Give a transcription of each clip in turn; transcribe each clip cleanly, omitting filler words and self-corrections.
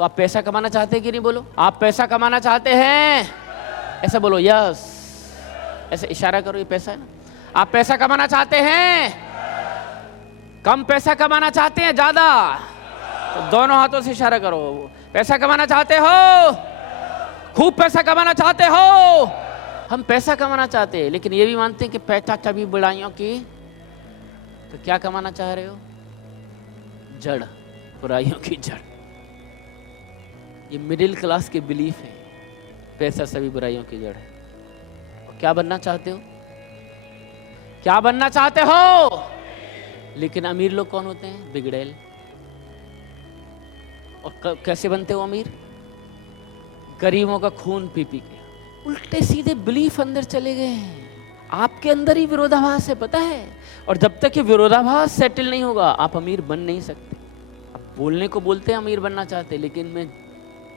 तो आप पैसा कमाना चाहते हैं कि नहीं? बोलो, आप पैसा कमाना चाहते हैं? ऐसा बोलो, यस। ऐसे इशारा करो, ये पैसा है ना। आप पैसा कमाना चाहते हैं? कम पैसा कमाना चाहते हैं, ज्यादा? तो दोनों हाथों से इशारा करो। पैसा कमाना चाहते हो? खूब पैसा कमाना चाहते हो? हम पैसा कमाना चाहते हैं, लेकिन ये भी मानते हैं कि पैसा कभी बुराइयों की। तो क्या कमाना चाह रहे हो? जड़, बुराइयों की जड़। ये मिडिल क्लास के बिलीफ है, पैसा सभी बुराइयों की जड़ है। और क्या बनना चाहते हो? क्या बनना चाहते हो? लेकिन अमीर लोग कौन होते हैं? बिगड़ैल। और कैसे बनते हो अमीर? गरीबों का खून पी पी के। उल्टे सीधे बिलीफ अंदर चले गए हैं। आपके अंदर ही विरोधाभास है, पता है। और जब तक ये विरोधाभास सेटल नहीं होगा, आप अमीर बन नहीं सकते। आप बोलने को बोलते हैं अमीर बनना चाहते, लेकिन मैं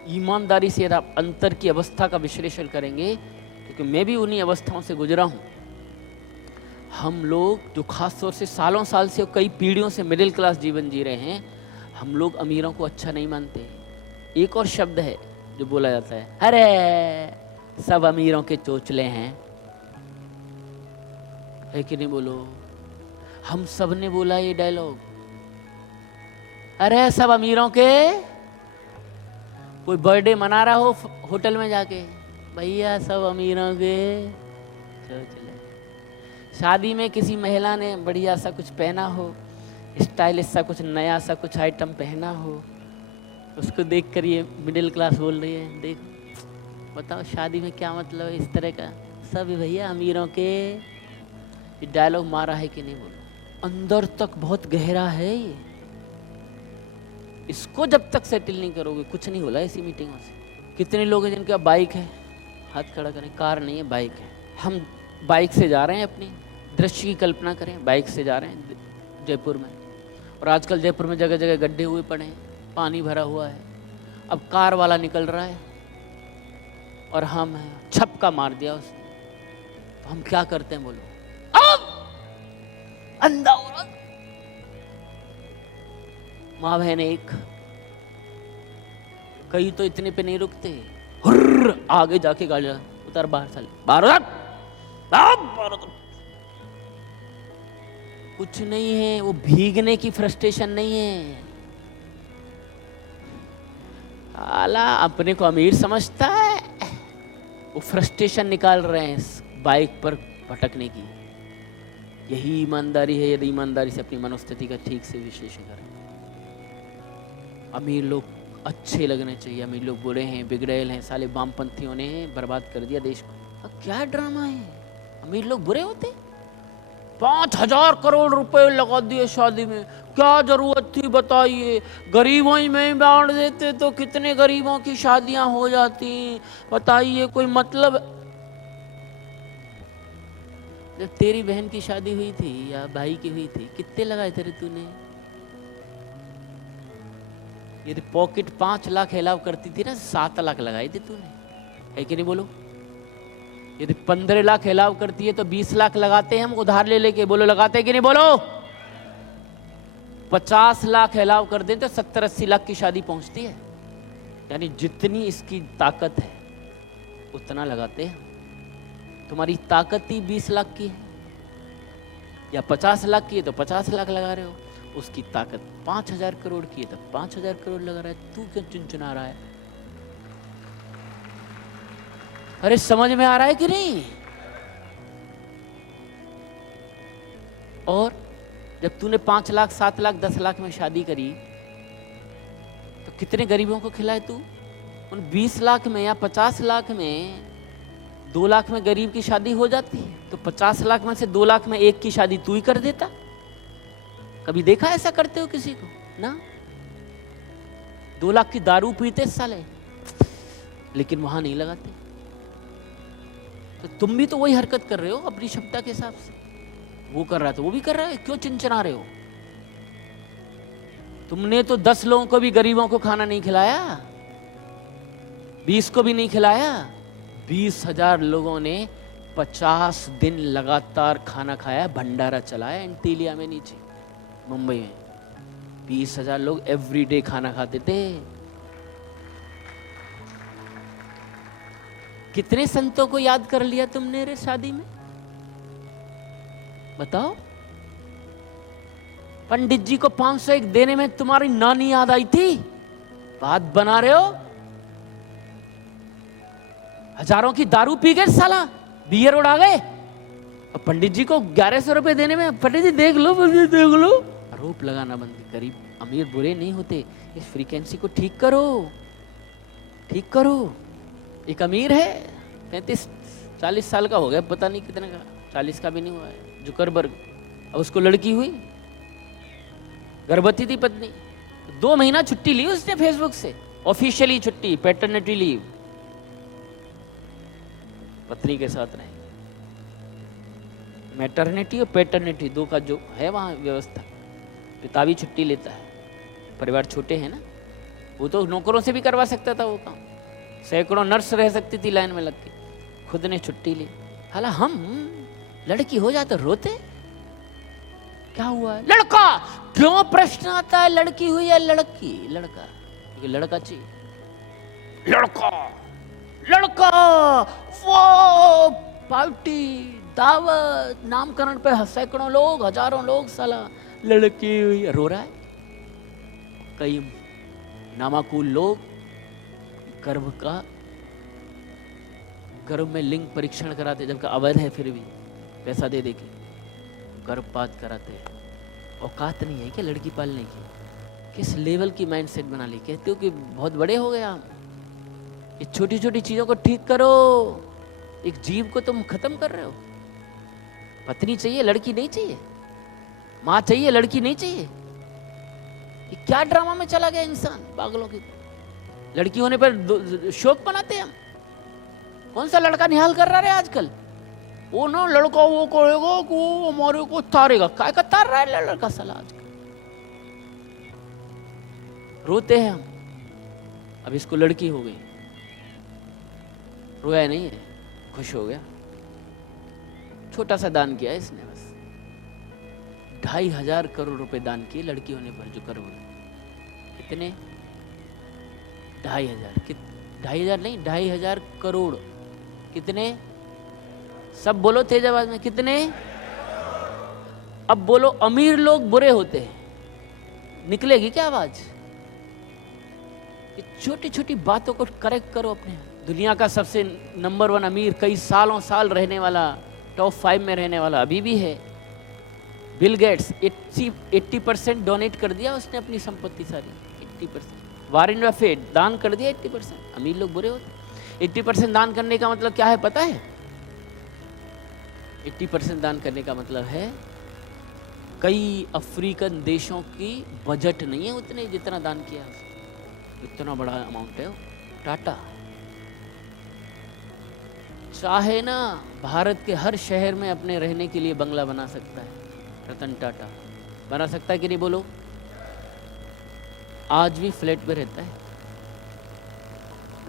ईमानदारी से यदि आप अंतर की अवस्था का विश्लेषण करेंगे, क्योंकि मैं भी उन्हीं अवस्थाओं से गुजरा हूं। हम लोग जो खास तौर से सालों साल से, कई पीढ़ियों से मिडिल क्लास जीवन जी रहे हैं, हम लोग अमीरों को अच्छा नहीं मानते। एक और शब्द है जो बोला जाता है, अरे सब अमीरों के चोचले हैं, है कि नहीं? बोलो, हम सब ने बोला ये डायलॉग, अरे सब अमीरों के। कोई बर्थडे मना रहा हो होटल में जाके, भैया सब अमीरों के चोचले। शादी में किसी महिला ने बढ़िया सा कुछ पहना हो, स्टाइलिश सा कुछ नया सा कुछ आइटम पहना हो, उसको देखकर ये मिडिल क्लास बोल रही है, देख बताओ शादी में क्या मतलब है इस तरह का, सब भैया अमीरों के। ये डायलॉग मारा है कि नहीं? बोलो, अंदर तक बहुत गहरा है ये। इसको जब तक सेटल नहीं करोगे, कुछ नहीं होला ऐसी मीटिंगों से। कितने लोग हैं जिनका बाइक है? हाथ खड़ा करें। कार नहीं है, बाइक है। हम बाइक से जा रहे हैं, अपनी दृश्य की कल्पना करें, बाइक से जा रहे हैं जयपुर में, और आजकल जयपुर में जगह जगह गड्ढे हुए पड़े हैं, पानी भरा हुआ है। अब कार वाला निकल रहा है और हम हैं, छपका मार दिया उसने, तो हम क्या करते हैं? बोलो, अब अंधा औरत, माँ बहन एक। कई तो इतने पे नहीं रुकते, हुर्र आगे जाके गाड़ी उतर, बाहर चल, बाहर उतर, बाहर उतर। कुछ नहीं है, वो भीगने की फ्रस्ट्रेशन नहीं है। आला अपने को अमीर समझता है, वो फ्रस्ट्रेशन निकाल रहे हैं बाइक पर भटकने की। यही ईमानदारी है, यदि ईमानदारी से अपनी मनोस्थिति का ठीक से विश्लेषण करें। अमीर लोग अच्छे लगने चाहिए, अमीर लोग बुरे हैं, बिगड़ैल हैं, साले वामपंथियों ने बर्बाद कर दिया देश को। क्या ड्रामा है? अमीर लोग बुरे होते? 5,000 करोड़ रुपए लगा दिए शादी में, क्या जरूरत थी बताइए? गरीबों ही में बांट देते तो कितने गरीबों की शादियां हो जाती, बताइए, कोई मतलब? जब तेरी बहन की शादी हुई थी या भाई की हुई थी, कितने लगाए थे तूने? यदि पॉकेट 5 लाख अलाउ करती थी ना, 7 लाख लगाए थे तूने, है कि नहीं? बोलो, यदि 15 लाख अलाउ करती है तो 20 लाख लगाते हैं हम उधार ले लेके। बोलो, लगाते हैं कि नहीं? बोलो, 50 लाख अलाउ कर दें तो 70-80 लाख की शादी पहुंचती है। यानी जितनी इसकी ताकत है उतना लगाते हैं। तुम्हारी ताकत ही 20 लाख की है या 50 लाख की है तो 50 लाख लगा रहे हो, उसकी ताकत 5,000 करोड़ की है तो 5,000 करोड़ लगा रहा है। तू क्यों चुनचुना रहा है? अरे समझ में आ रहा है कि नहीं? और जब तूने 5 लाख, 7 लाख, 10 लाख में शादी करी तो कितने गरीबों को खिलाए तू? उन 20 लाख में या 50 लाख में 2 लाख में गरीब की शादी हो जाती है, तो 50 लाख में से 2 लाख में एक की शादी तू ही कर देता। कभी देखा ऐसा करते हो किसी को? ना। 2 लाख की दारू पीते साले, लेकिन वहां नहीं लगाते। तो तुम भी तो वही हरकत कर रहे हो अपनी क्षमता के हिसाब से। वो कर रहा है तो वो भी कर रहा है, क्यों चिंचना रहे हो? तुमने तो 10 लोगों को भी, गरीबों को खाना नहीं खिलाया, 20 को भी नहीं खिलाया। 20,000 लोगों ने 50 दिन लगातार खाना खाया, भंडारा चलाया एंटीलिया में नीचे मुंबई में। 20,000 लोग एवरीडे खाना खाते थे। कितने संतों को याद कर लिया तुमने रे शादी में? बताओ। पंडित जी को 501 देने में तुम्हारी नानी याद आई थी? बात बना रहे हो। हजारों की दारू पी गए साला, बियर उड़ा गए, और पंडित जी को 1100 रुपए देने में, पंडित जी देख लो, पंडित जी देख लो। आरोप लगाना बंद। गरीब अमीर बुरे नहीं होते, इस फ्रीक्वेंसी को ठीक करो, ठीक करो। एक अमीर है 35-40 साल का हो गया, पता नहीं कितने का, 40 का भी नहीं हुआ है, जुकरबर्ग। अब उसको लड़की हुई, गर्भवती थी पत्नी, 2 महीना छुट्टी ली उसने फेसबुक से, ऑफिशियली छुट्टी, पैटर्निटी लीव, पत्नी के साथ रहे। मैटरनिटी और पैटर्निटी 2 का जो है वहां व्यवस्था, पिता भी छुट्टी लेता है, परिवार छोटे हैं ना, वो तो नौकरों से भी करवा सकता था वो काम, सैकड़ों नर्स रह सकती थी लाइन में लग के, खुद ने छुट्टी ली। हालां हम लड़की हो जाए तो रोते, क्या हुआ है? लड़का क्यों प्रश्न आता है, लड़की हुई या लड़की? लड़का, क्योंकि लड़का चाहिए। लड़का लड़का, वो पार्टी, दावत, नामकरण पे सैकड़ों लोग, हजारों लोग, साला लड़की हुई, रो रहा है। कई नामाकुल लोग गर्भ में लिंग परीक्षण कराते, जबकि अवैध है, फिर भी पैसा दे के गर्भपात कराते हैं। औकात नहीं है क्या लड़की पालने की? किस लेवल की माइंडसेट बना ली? कहते हो कि बहुत बड़े हो गए हम। ये छोटी छोटी चीजों को ठीक करो, एक जीव को तुम खत्म कर रहे हो। पत्नी चाहिए, लड़की नहीं चाहिए, माँ चाहिए, लड़की नहीं चाहिए। ये क्या ड्रामा में चला गया इंसान, पागलों की। लड़की होने पर शोक मनाते हैं हम। कौन सा लड़का निहाल कर रहा है आजकल? वो ना लड़का वो कहेगा कि वो हमारे को तारेगा, काय का तार रहा है लड़का साला आजकल। रोते हैं हम, अब इसको लड़की हो गई, रोया नहीं है, खुश हो गया। छोटा सा दान किया इसने, बस 2,500 करोड़ रुपए दान किए लड़की होने पर, जो करोड़ कितने, 2,500, 2,500 नहीं, 2,500 करोड़। कितने? सब बोलो तेज आवाज में, कितने? अब बोलो अमीर लोग बुरे होते हैं, निकलेगी क्या आवाज? ये छोटी छोटी बातों को करेक्ट करो अपने। दुनिया का सबसे नंबर 1 अमीर, कई सालों साल रहने वाला, टॉप 5 में रहने वाला अभी भी है, बिल गेट्स। 80% डोनेट कर दिया उसने अपनी संपत्ति सारी, 80%। वॉरेन बफेट दान कर दिया 80%। अमीर लोग बुरे होते। 80% दान करने का मतलब क्या है पता है? 80% दान करने का मतलब है कई अफ्रीकन देशों की बजट नहीं है उतने जितना दान किया, इतना बड़ा अमाउंट है। टाटा चाहे ना भारत के हर शहर में अपने रहने के लिए बंगला बना सकता है। रतन टाटा बना सकता है कि नहीं बोलो? आज भी फ्लैट में रहता है।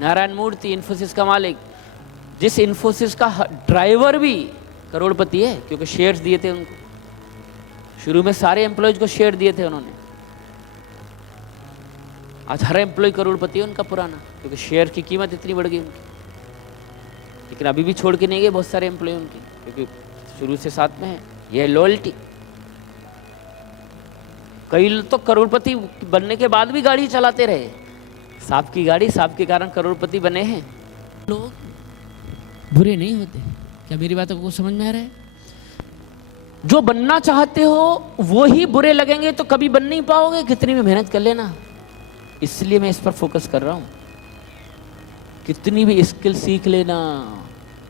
नारायण मूर्ति इन्फोसिस का मालिक, जिस इन्फोसिस का ड्राइवर भी करोड़पति है, क्योंकि शेयर्स दिए थे उनको शुरू में, सारे एम्प्लॉयज को शेयर दिए थे उन्होंने। आज हर एम्प्लॉय करोड़पति है उनका पुराना, क्योंकि शेयर की कीमत इतनी बढ़ गई उनकी। लेकिन अभी भी छोड़ के नहीं गए बहुत सारे एम्प्लॉय उनके, क्योंकि शुरू से साथ में है। ये लॉयल्टी। कई तो करोड़पति बनने के बाद भी गाड़ी चलाते रहे, सांप की गाड़ी, सांप के कारण करोड़पति बने हैं। लोग बुरे नहीं होते। क्या मेरी बात आपको समझ में आ रहा है? जो बनना चाहते हो वो ही बुरे लगेंगे तो कभी बन नहीं पाओगे, कितनी भी मेहनत कर लेना। इसलिए मैं इस पर फोकस कर रहा हूं। कितनी भी स्किल सीख लेना,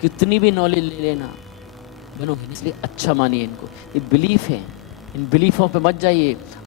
कितनी भी नॉलेज ले लेना, बनोगे। इसलिए अच्छा मानिए इनको, ये बिलीफ है, इन बिलीफों पे मत जाइए।